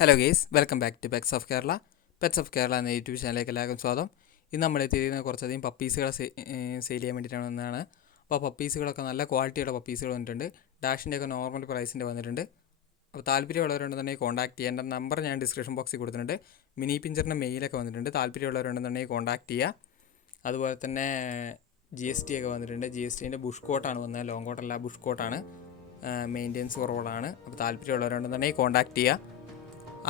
Hello guys, welcome back to pets of Kerala. Pets of Kerala എന്ന YouTube ചാനലിലേക്ക് എല്ലാവർക്കും സ്വാഗതം. ഇന്ന് നമ്മൾ എത്തിയിരിക്കുന്ന കുറച്ചധികം പപ്പീസുകളെ സെയിൽ ചെയ്യാൻ വേണ്ടിയിട്ടാണ് വന്നതാണ്. അപ്പോൾ പപ്പീസുകളൊക്കെ നല്ല ക്വാളിറ്റിയുള്ള പപ്പീസുകൾ വന്നിട്ടുണ്ട്. ഡാഷിൻ്റെയൊക്കെ നോർമൽ പ്രൈസിൻ്റെ വന്നിട്ടുണ്ട്. അപ്പോൾ താല്പര്യമുള്ളവരുണ്ടെന്നുണ്ടെങ്കിൽ കോൺടാക്ട് ചെയ്യുക. എൻ്റെ നമ്പർ ഞാൻ ഡിസ്ക്രിപ്ഷൻ ബോക്സിൽ കൊടുത്തിട്ടുണ്ട്. മിനി പിഞ്ചറിൻ്റെ മെയിലൊക്കെ വന്നിട്ടുണ്ട്. താല്പര്യമുള്ളവരുണ്ടെന്നുണ്ടെങ്കിൽ കോൺടാക്ട് ചെയ്യുക. അതുപോലെ തന്നെ GST ഒക്കെ വന്നിട്ടുണ്ട്. GSTൻ്റെ ബുഷ് കോട്ടാണ് വന്നത്, ലോങ് കോട്ടല്ല, ബുഷ് കോട്ടാണ്. മെയിൻ്റെനൻസ് കുറവുള്ളതാണ്. അപ്പോൾ താല്പര്യമുള്ളവരുണ്ടെന്നുണ്ടെങ്കിൽ കോൺടാക്ട് ചെയ്യുക.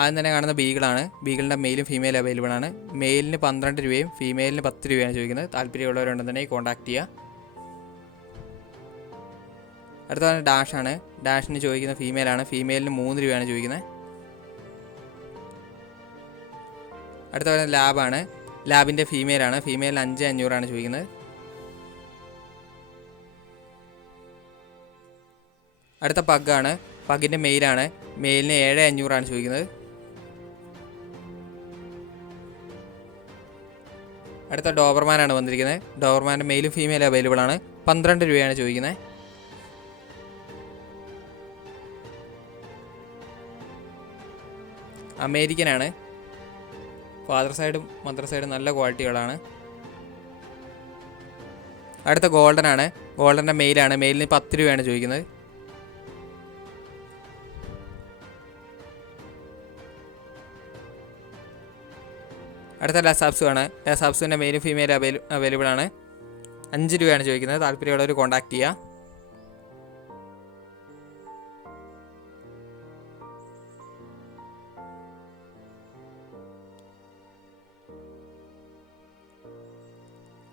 ആദ്യം തന്നെ കാണുന്ന ബീഗിളാണ്. ബീഗിളിൻ്റെ മെയിലും ഫീമെയിലും അവൈലബിൾ ആണ്. മെയിലിന് 12 രൂപയും ഫീമെയിലിന് 10 രൂപയാണ് ചോദിക്കുന്നത്. താല്പര്യമുള്ളവരുണ്ടെന്നുണ്ടെങ്കിൽ കോൺടാക്ട് ചെയ്യുക. അടുത്തതാണ് ഡാഷാണ്. ഡാഷിന് ചോദിക്കുന്ന ഫീമെയിലാണ്. ഫീമെയിലിന് 3 രൂപയാണ് ചോദിക്കുന്നത്. അടുത്ത പറയുന്നത് ലാബാണ്. ലാബിൻ്റെ ഫീമെയിലാണ്. ഫീമെയിലിന് 5,500 ചോദിക്കുന്നത്. അടുത്ത പഗ്ഗാണ്. പഗ്ഗിൻ്റെ മെയിലാണ്. മെയിലിന് 7,500 ചോദിക്കുന്നത്. അടുത്ത ഡോബർമാനാണ് വന്നിരിക്കുന്നത്. ഡോബർമാൻ്റെ മെയിലും ഫീമെയിലും അവൈലബിൾ ആണ്. 12 രൂപയാണ് ചോദിക്കുന്നത്. അമേരിക്കനാണ്. ഫാദർ സൈഡും മദർ സൈഡും നല്ല ക്വാളിറ്റികളാണ്. അടുത്ത ഗോൾഡനാണ്. ഗോൾഡൻ്റെ മെയിലാണ്. മെയിലിന് 10 രൂപയാണ് ചോദിക്കുന്നത്. അടുത്ത ലസാപ്സു ആണ്. ലസാപ്സുവിൻ്റെ മെയിലും ഫീമെയിലും അവൈലബിൾ ആണ്. 5 രൂപയാണ് ചോദിക്കുന്നത്. താല്പര്യമുള്ളവർ കോൺടാക്ട് ചെയ്യുക.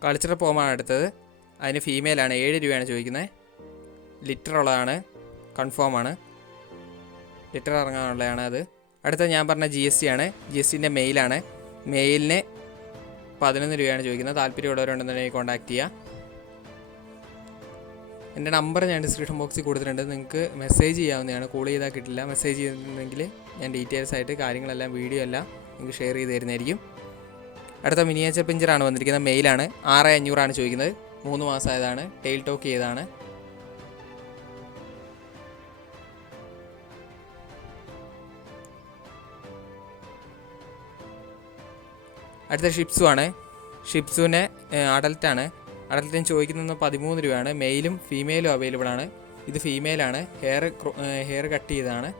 കൾച്ചർ പോമാണ് അടുത്തത്. അതിന് ഫീമെയിലാണ്. 7 രൂപയാണ് ചോദിക്കുന്നത്. ലിറ്റർ ഉള്ളതാണ്, കൺഫേമാണ്. ലിറ്റർ ഇറങ്ങാനുള്ളതാണ് അത്. അടുത്ത ഞാൻ പറഞ്ഞ GST ആണ്. GSTൻ്റെ മെയിലാണ്. മെയിലിന് 11 രൂപയാണ് ചോദിക്കുന്നത്. താല്പര്യമുള്ളവരുണ്ടെന്നുണ്ടെങ്കിൽ കോൺടാക്ട് ചെയ്യുക. എൻ്റെ നമ്പർ ഞാൻ ഡിസ്ക്രിപ്ഷൻ ബോക്സിൽ കൊടുത്തിട്ടുണ്ട്. നിങ്ങൾക്ക് മെസ്സേജ് ചെയ്യാവുന്നതാണ്. കോൾ ചെയ്താൽ കിട്ടില്ല. മെസ്സേജ് ചെയ്തിട്ടുണ്ടെങ്കിൽ ഞാൻ ഡീറ്റെയിൽസ് ആയിട്ട് കാര്യങ്ങളെല്ലാം, വീഡിയോ എല്ലാം നിങ്ങൾക്ക് ഷെയർ ചെയ്ത് തരുന്നതായിരിക്കും. അടുത്ത മിനിയേച്ചർ പിഞ്ചറാണ് വന്നിരിക്കുന്നത്. മെയിലാണ്. 6,500 ചോദിക്കുന്നത്. 3 മാസമായതാണ്. ടെയിൽ ടോക്ക് ചെയ്തതാണ്. അടുത്ത ഷിപ്സു ആണ്. ഷിപ്സുവിനെ അഡൽട്ടാണ്. അഡൽറ്റിന് ചോദിക്കുന്നത് 13 രൂപയാണ്. മെയിലും ഫീമെയിലും അവൈലബിൾ ആണ്. ഇത് ഫീമെയിലാണ്. ഹെയർ കട്ട് ചെയ്തതാണ്.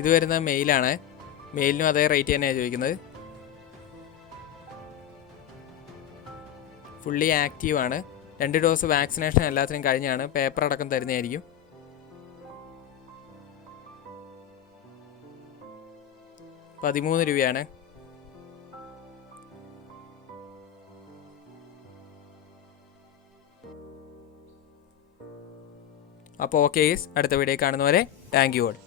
ഇത് വരുന്നത് മെയിലാണ്. മെയിലിനും അതേ റേറ്റ് തന്നെയാണ് ചോദിക്കുന്നത്. ഫുള്ളി ആക്റ്റീവാണ്. 2 ഡോസ് വാക്സിനേഷൻ എല്ലാത്തിനും കഴിഞ്ഞാണ്. പേപ്പർ അടക്കം തരുന്നതായിരിക്കും. $13 രൂപയാണ്. അപ്പോൾ ഓക്കെ, അടുത്ത വീഡിയോ കാണുന്നവരെ താങ്ക് യു ഓൾ.